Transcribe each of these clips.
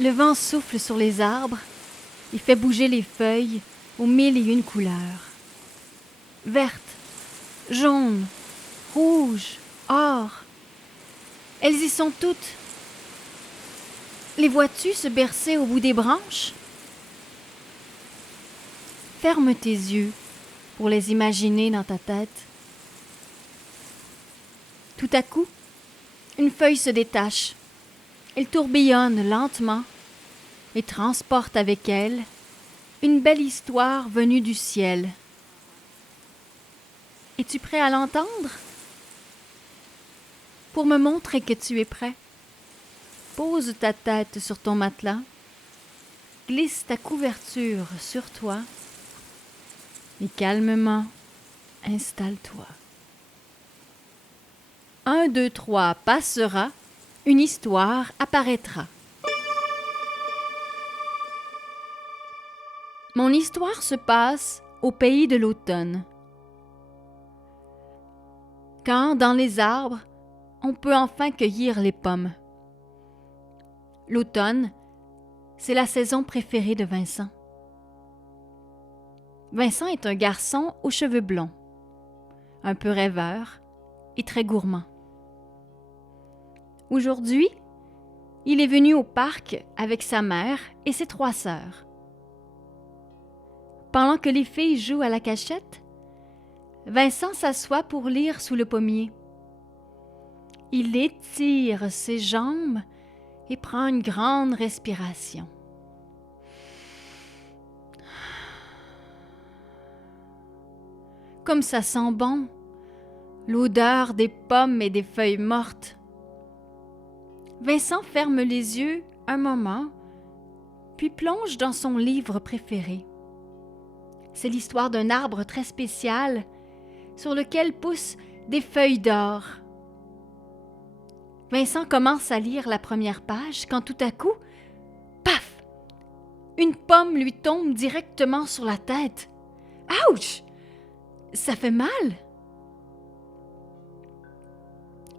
Le vent souffle sur les arbres et fait bouger les feuilles aux mille et une couleurs. Vertes, jaunes, rouges, or. Elles y sont toutes. Les vois-tu se bercer au bout des branches? Ferme tes yeux pour les imaginer dans ta tête. Tout à coup, une feuille se détache. Elle tourbillonne lentement et transporte avec elle une belle histoire venue du ciel. Es-tu prêt à l'entendre? Pour me montrer que tu es prêt, pose ta tête sur ton matelas, glisse ta couverture sur toi et calmement installe-toi. 1, 2, 3 passera, une histoire apparaîtra. Mon histoire se passe au pays de l'automne. Quand, dans les arbres, on peut enfin cueillir les pommes. L'automne, c'est la saison préférée de Vincent. Vincent est un garçon aux cheveux blonds, un peu rêveur et très gourmand. Aujourd'hui, il est venu au parc avec sa mère et ses 3 sœurs. Pendant que les filles jouent à la cachette, Vincent s'assoit pour lire sous le pommier. Il étire ses jambes et prend une grande respiration. Comme ça sent bon, l'odeur des pommes et des feuilles mortes. Vincent ferme les yeux un moment, puis plonge dans son livre préféré. C'est l'histoire d'un arbre très spécial sur lequel poussent des feuilles d'or. Vincent commence à lire la première page quand tout à coup, paf! Une pomme lui tombe directement sur la tête. Ouch! Ça fait mal!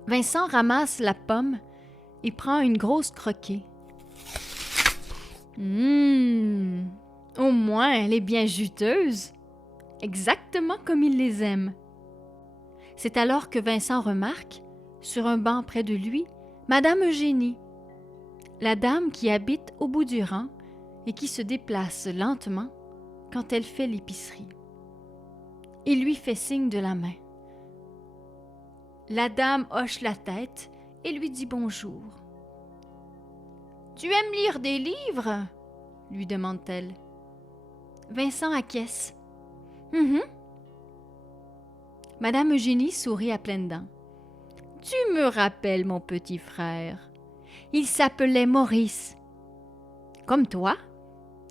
Vincent ramasse la pomme et prend une grosse croquée. Au moins, elle est bien juteuse, exactement comme il les aime. C'est alors que Vincent remarque, sur un banc près de lui, Madame Eugénie, la dame qui habite au bout du rang et qui se déplace lentement quand elle fait l'épicerie. Il lui fait signe de la main. La dame hoche la tête et lui dit bonjour. « Tu aimes lire des livres ?» lui demande-t-elle. Vincent acquiesce. Madame Eugénie sourit à pleines dents. « Tu me rappelles mon petit frère. Il s'appelait Maurice. Comme toi,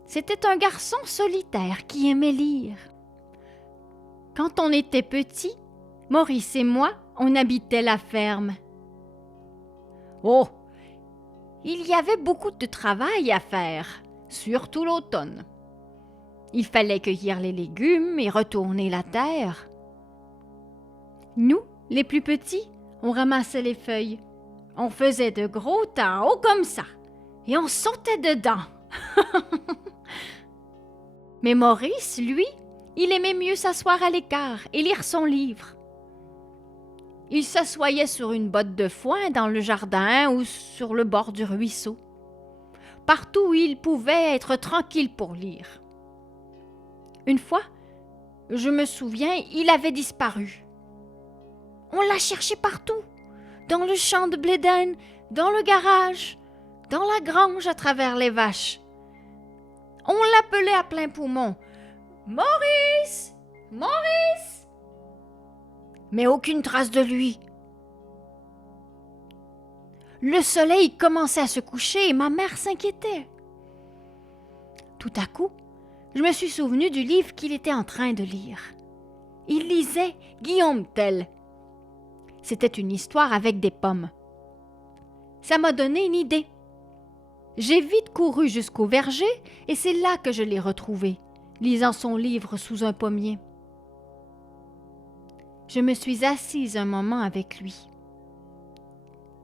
c'était un garçon solitaire qui aimait lire. Quand on était petit, Maurice et moi, on habitait la ferme. Oh, il y avait beaucoup de travail à faire, surtout l'automne. Il fallait cueillir les légumes et retourner la terre. Nous, les plus petits, on ramassait les feuilles. On faisait de gros tas hauts comme ça, et on sautait dedans. Mais Maurice, lui, il aimait mieux s'asseoir à l'écart et lire son livre. Il s'assoyait sur une botte de foin dans le jardin ou sur le bord du ruisseau. Partout où il pouvait être tranquille pour lire. Une fois, je me souviens, il avait disparu. On l'a cherché partout, dans le champ de blé d'Inde, dans le garage, dans la grange à travers les vaches. On l'appelait à plein poumon. « Maurice! Maurice !» Mais aucune trace de lui. Le soleil commençait à se coucher et ma mère s'inquiétait. Tout à coup, je me suis souvenu du livre qu'il était en train de lire. Il lisait Guillaume Tell. C'était une histoire avec des pommes. Ça m'a donné une idée. J'ai vite couru jusqu'au verger et c'est là que je l'ai retrouvé, lisant son livre sous un pommier. Je me suis assise un moment avec lui.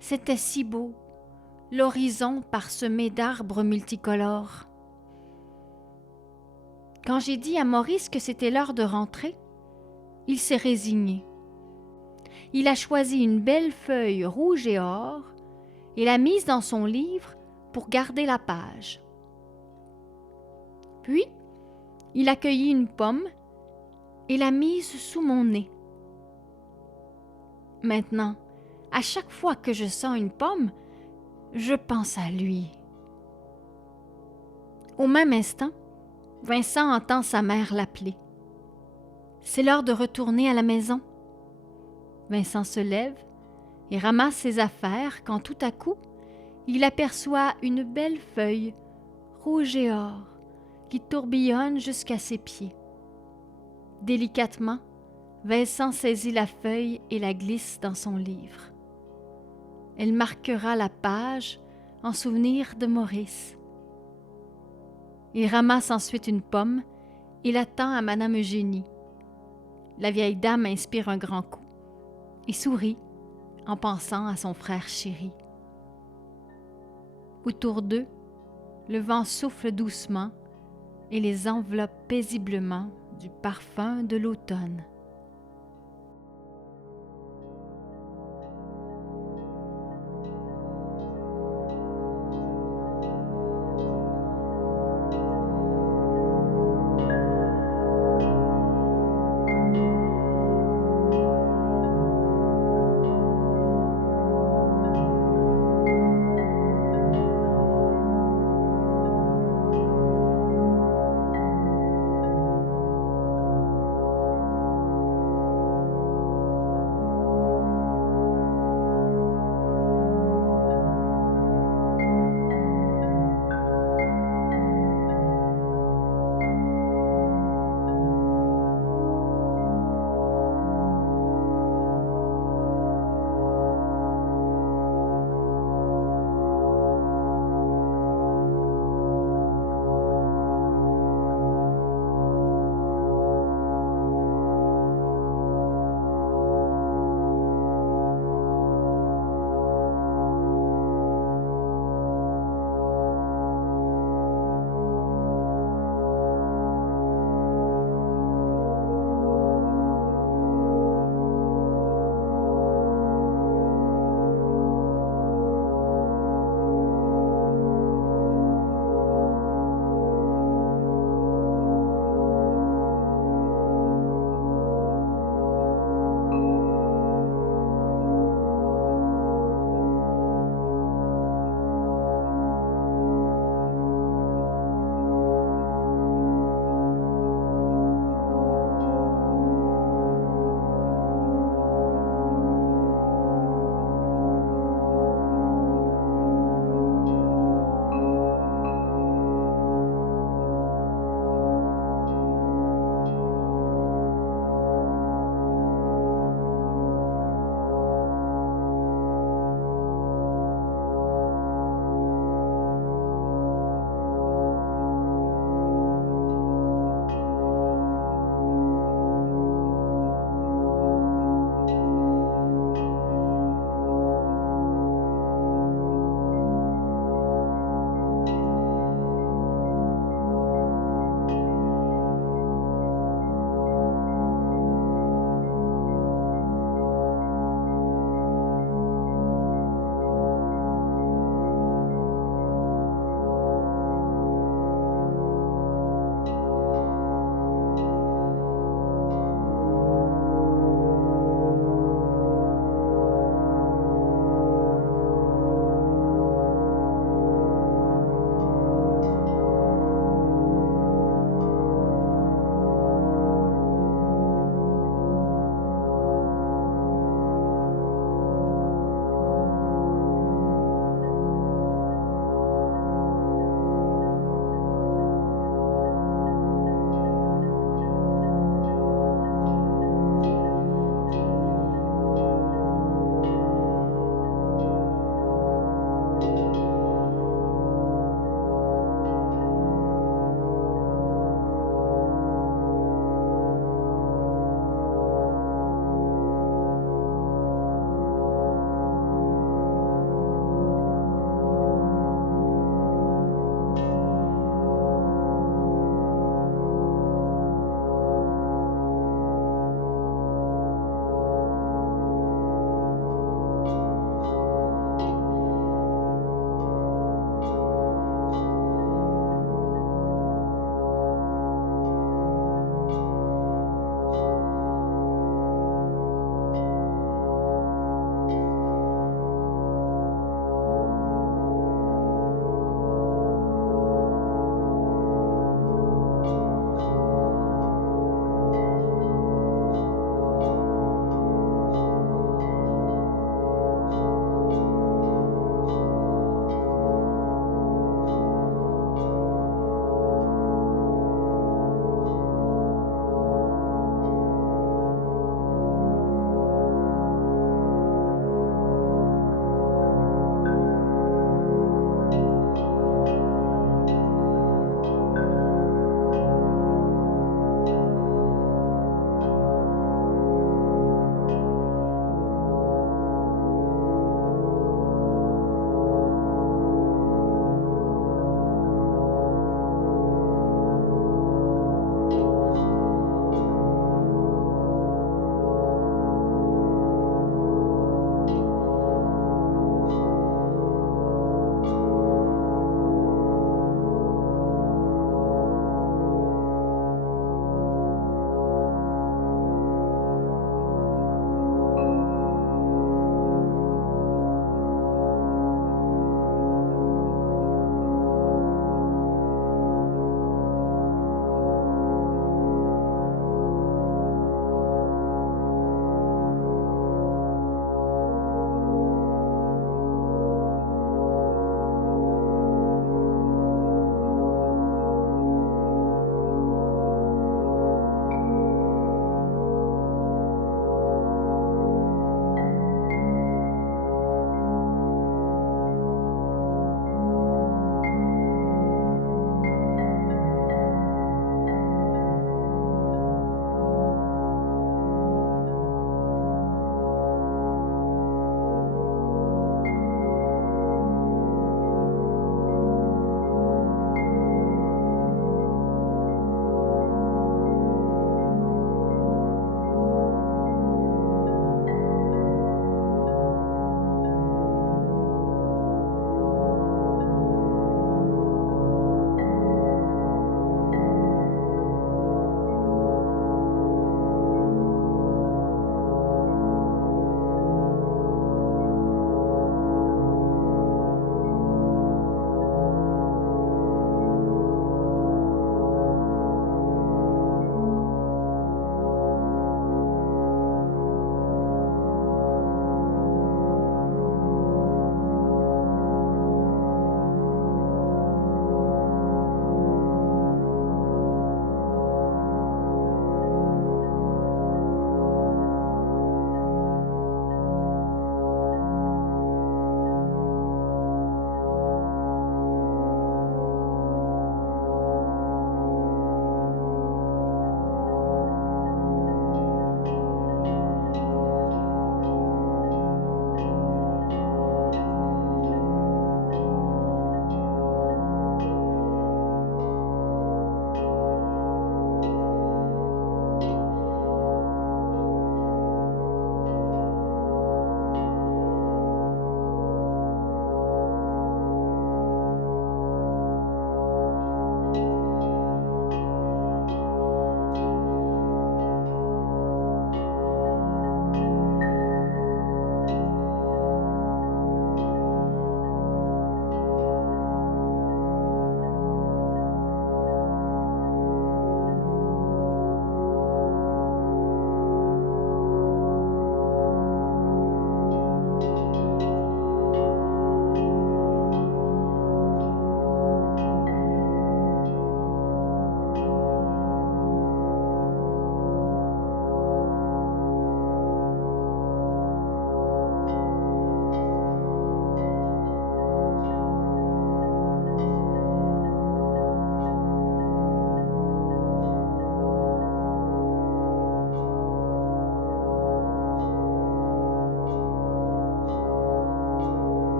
C'était si beau, l'horizon parsemé d'arbres multicolores. Quand j'ai dit à Maurice que c'était l'heure de rentrer, il s'est résigné. Il a choisi une belle feuille rouge et or et l'a mise dans son livre pour garder la page. Puis, il a cueilli une pomme et l'a mise sous mon nez. Maintenant, à chaque fois que je sens une pomme, je pense à lui. Au même instant, Vincent entend sa mère l'appeler. C'est l'heure de retourner à la maison. Vincent se lève et ramasse ses affaires quand tout à coup, il aperçoit une belle feuille rouge et or qui tourbillonne jusqu'à ses pieds. Délicatement, Vincent saisit la feuille et la glisse dans son livre. Elle marquera la page en souvenir de Maurice. Il ramasse ensuite une pomme et la tend à Madame Eugénie. La vieille dame inspire un grand coup et sourit en pensant à son frère chéri. Autour d'eux, le vent souffle doucement et les enveloppe paisiblement du parfum de l'automne.